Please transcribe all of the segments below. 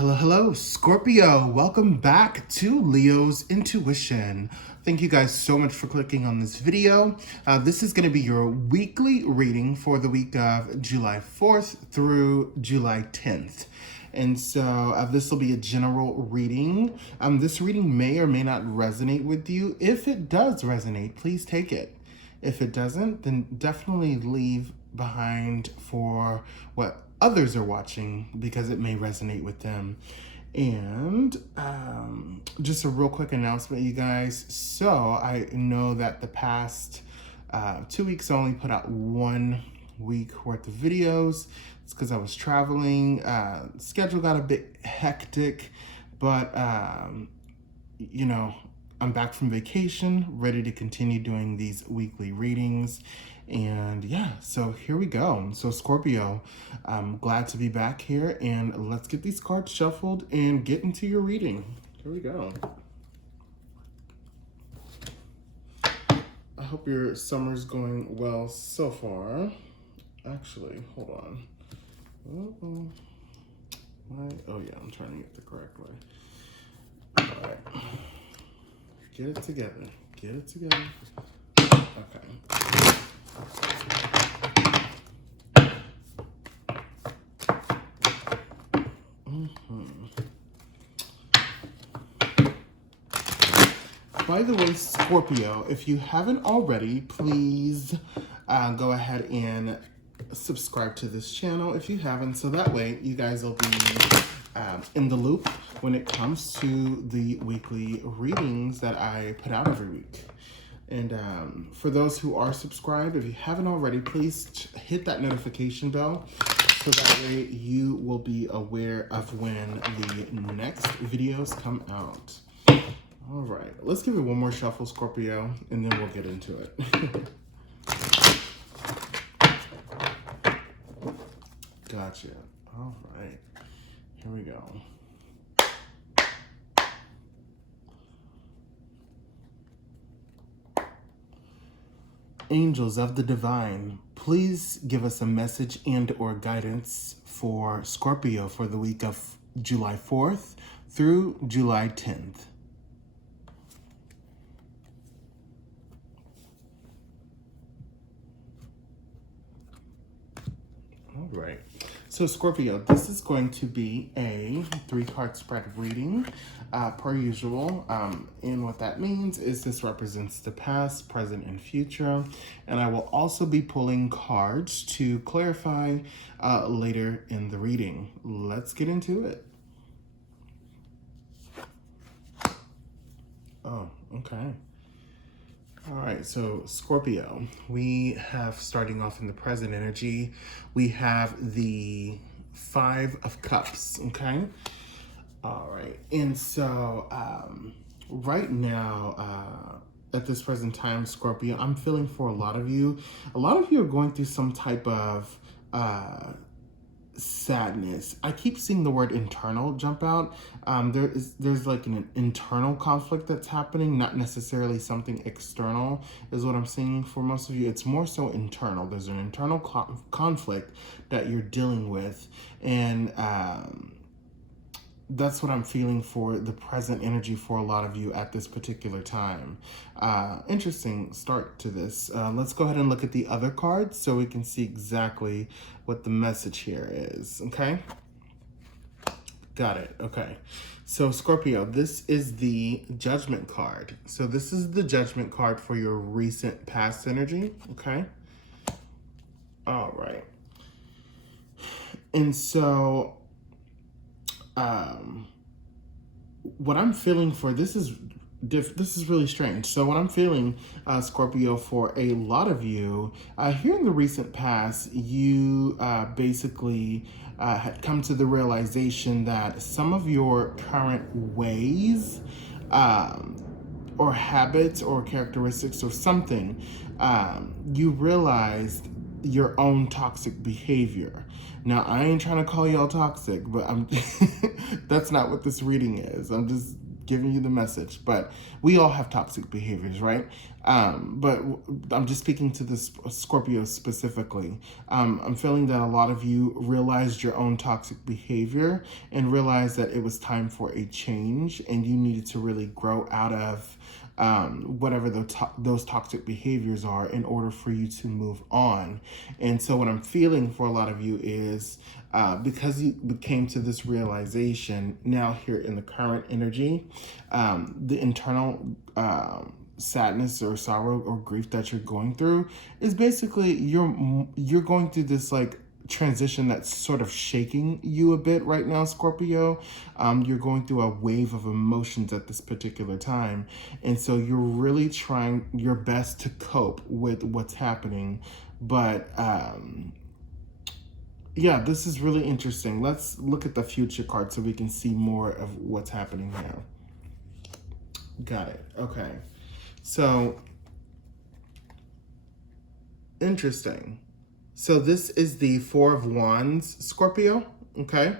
Hello, hello, Scorpio. Welcome back to Leo's Intuition. Thank you guys so much for clicking on this video. This is going to be your weekly reading for the week of July 4th through July 10th. And so this will be a general reading. This reading may or may not resonate with you. If it does resonate, please take it. If it doesn't, then definitely leave behind for what others are watching because it may resonate with them. And just a real quick announcement, you guys. So I know that the past 2 weeks I only put out 1 week worth of videos. It's because I was traveling. Schedule got a bit hectic, but you know, I'm back from vacation, ready to continue doing these weekly readings. And yeah, so here we go. So Scorpio, I'm glad to be back here, and let's get these cards shuffled and get into your reading. Here we go. I hope your summer's going well so far. Actually, hold on. Oh yeah, I'm trying to get the correct way. All right. Get it together. Get it together. Okay. By the way, Scorpio, if you haven't already, please go ahead and subscribe to this channel if you haven't, so that way you guys will be in the loop when it comes to the weekly readings that I put out every week. And for those who are subscribed, if you haven't already, please hit that notification bell so that way you will be aware of when the next videos come out. All right, let's give it one more shuffle, Scorpio, and then we'll get into it. Gotcha. All right, here we go. Angels of the divine, please give us a message and or guidance for Scorpio for the week of July 4th through July 10th. All right. So Scorpio, this is going to be a 3-card spread reading, per usual. And what that means is this represents the past, present, and future. And I will also be pulling cards to clarify later in the reading. Let's get into it. Oh, okay. All right, so Scorpio, we have, starting off in the present energy, we have the 5 of Cups, okay? All right, and so right now, at this present time, Scorpio, I'm feeling for a lot of you are going through some type of sadness. I keep seeing the word internal jump out. There's like an internal conflict that's happening, not necessarily something external is what I'm seeing for most of you. It's more so internal. There's an internal conflict that you're dealing with, and that's what I'm feeling for the present energy for a lot of you at this particular time. Interesting start to this. Let's go ahead and look at the other cards so we can see exactly what the message here is, okay? Got it, okay. So Scorpio, this is the Judgment card. So this is the Judgment card for your recent past energy, okay? All right. And so what I'm feeling for this is really strange. So what I'm feeling, Scorpio, for a lot of you, here in the recent past, you basically had come to the realization that some of your current ways or habits or characteristics or something, you realized your own toxic behavior. Now, I ain't trying to call y'all toxic, but that's not what this reading is. I'm just giving you the message, but we all have toxic behaviors, right? But I'm just speaking to this Scorpio specifically. I'm feeling that a lot of you realized your own toxic behavior and realized that it was time for a change, and you needed to really grow out of whatever those toxic behaviors are in order for you to move on. And so what I'm feeling for a lot of you is because you came to this realization now here in the current energy, the internal sadness or sorrow or grief that you're going through is basically you're going through this like transition that's sort of shaking you a bit right now, Scorpio. You're going through a wave of emotions at this particular time. And so you're really trying your best to cope with what's happening. But yeah, this is really interesting. Let's look at the future card so we can see more of what's happening now. Got it. Okay. So, interesting. So this is the Four of Wands, Scorpio, okay?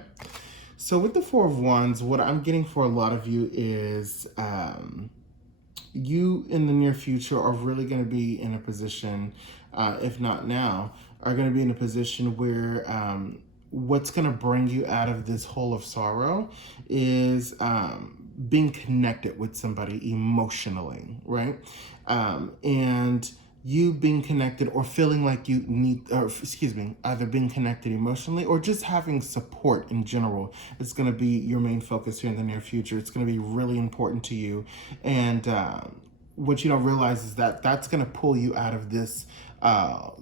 So with the Four of Wands, what I'm getting for a lot of you is you in the near future are really going to be in a position, if not now, are going to be in a position where what's going to bring you out of this hole of sorrow is being connected with somebody emotionally, right? And you being connected or feeling like you need, or excuse me, either being connected emotionally or just having support in general. It's going to be your main focus here in the near future. It's going to be really important to you. And what you don't realize is that that's going to pull you out of this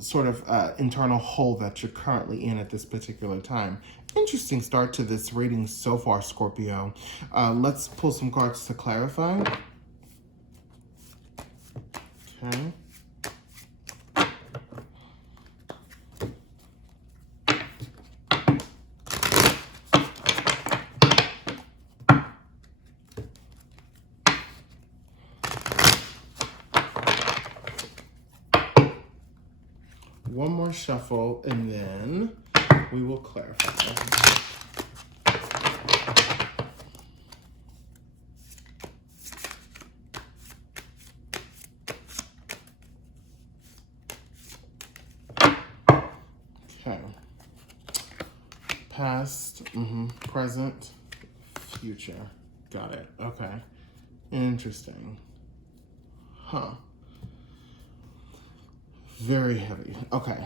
sort of internal hole that you're currently in at this particular time. Interesting start to this reading so far, Scorpio. Let's pull some cards to clarify. Okay. One more shuffle, and then we will clarify. Okay. Past, present, future. Got it. Okay. Interesting. Huh. Very heavy. Okay.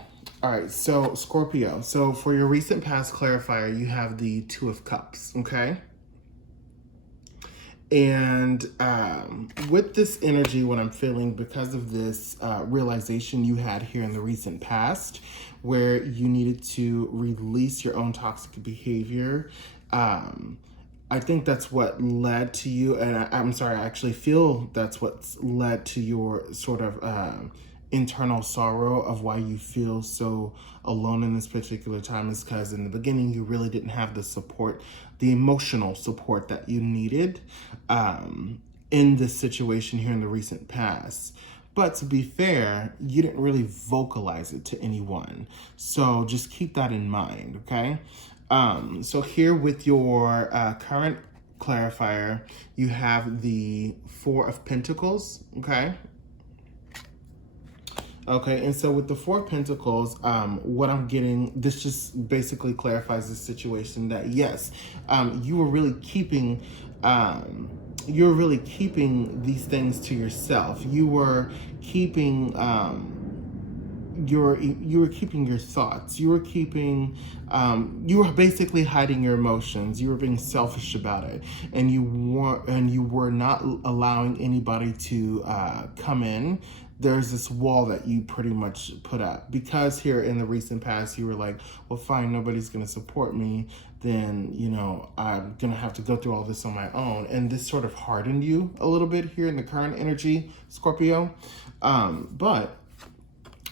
All right. So, Scorpio. So, for your recent past clarifier, you have the Two of Cups. Okay. And with this energy, what I'm feeling because of this realization you had here in the recent past, where you needed to release your own toxic behavior, I think that's what led to you. And I'm sorry, I actually feel that's what's led to your sort of internal sorrow of why you feel so alone in this particular time is because in the beginning you really didn't have the support, the emotional support that you needed in this situation here in the recent past. But to be fair, you didn't really vocalize it to anyone. So just keep that in mind, okay? So here with your current clarifier, you have the Four of Pentacles, okay? Okay, and so with the Four of Pentacles, what I'm getting, this just basically clarifies the situation that yes, you were really keeping, you're really keeping these things to yourself. You were keeping, you were keeping your thoughts. You were keeping, you were basically hiding your emotions. You were being selfish about it, and you were not allowing anybody to come in. There's this wall that you pretty much put up because here in the recent past you were like, well, fine, nobody's going to support me, then, you know, I'm going to have to go through all this on my own. And this sort of hardened you a little bit here in the current energy, Scorpio. But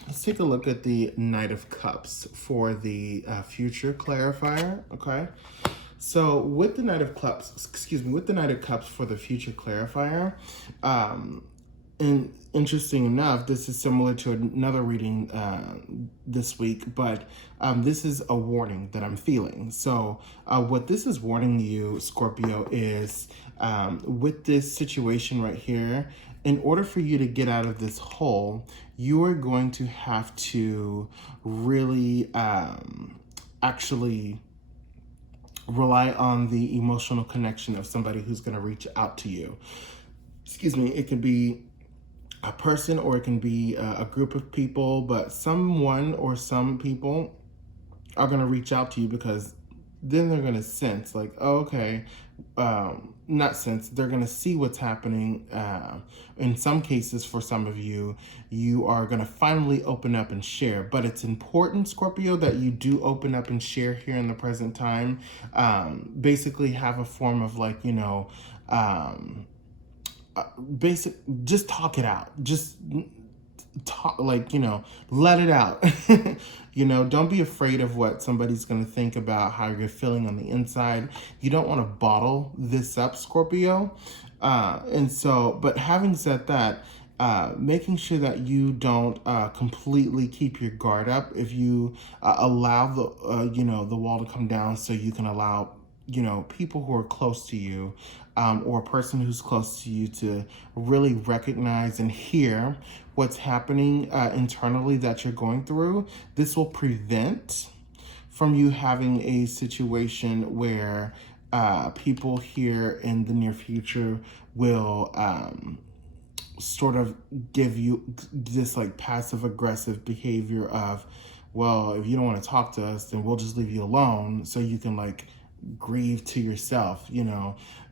let's take a look at the Knight of Cups for the future clarifier, okay? So with the Knight of Cups, with the Knight of Cups for the future clarifier, And interesting enough, this is similar to another reading this week, but this is a warning that I'm feeling. So, what this is warning you, Scorpio, is with this situation right here, in order for you to get out of this hole, you are going to have to really actually rely on the emotional connection of somebody who's going to reach out to you. Excuse me, it could be a person or it can be a group of people, but someone or some people are going to reach out to you because then they're going to sense like, oh, okay, not sense, they're going to see what's happening. In some cases, for some of you, you are going to finally open up and share, but it's important, Scorpio, that you do open up and share here in the present time. Basically have a form of like, basic, just talk it out, just talk, like, let it out. Don't be afraid of what somebody's going to think about how you're feeling on the inside. You don't want to bottle this up, Scorpio. And so, but having said that, making sure that you don't completely keep your guard up. If you allow the wall to come down, so you can allow people who are close to you, or a person who's close to you, to really recognize and hear what's happening internally that you're going through. This will prevent from you having a situation where people here in the near future will sort of give you this like passive aggressive behavior of, well, if you don't want to talk to us, then we'll just leave you alone so you can like grieve to yourself,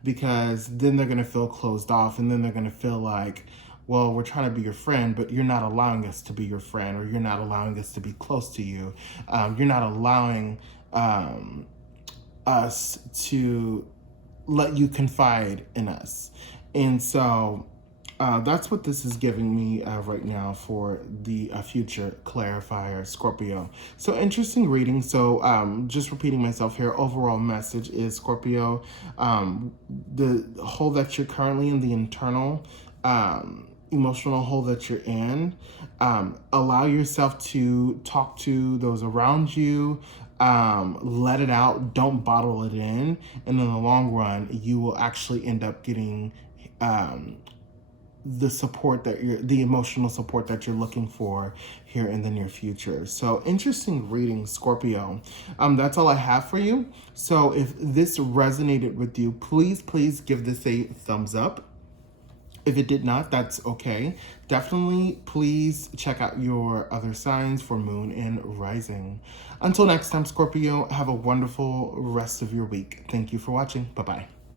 because then they're going to feel closed off, and then they're going to feel like, well, we're trying to be your friend, but you're not allowing us to be your friend, or you're not allowing us to be close to you. You're not allowing us to let you confide in us. And so that's what this is giving me right now for the future clarifier, Scorpio. So interesting reading. So just repeating myself here, overall message is, Scorpio, the hole that you're currently in, the internal emotional hole that you're in, allow yourself to talk to those around you. Let it out. Don't bottle it in. And in the long run, you will actually end up getting the emotional support that you're looking for here in the near future. So interesting reading, Scorpio. That's all I have for you. So if this resonated with you, please give this a thumbs up. If it did not, that's okay. Definitely please check out your other signs for moon and rising. Until next time, Scorpio, have a wonderful rest of your week. Thank you for watching. Bye-bye.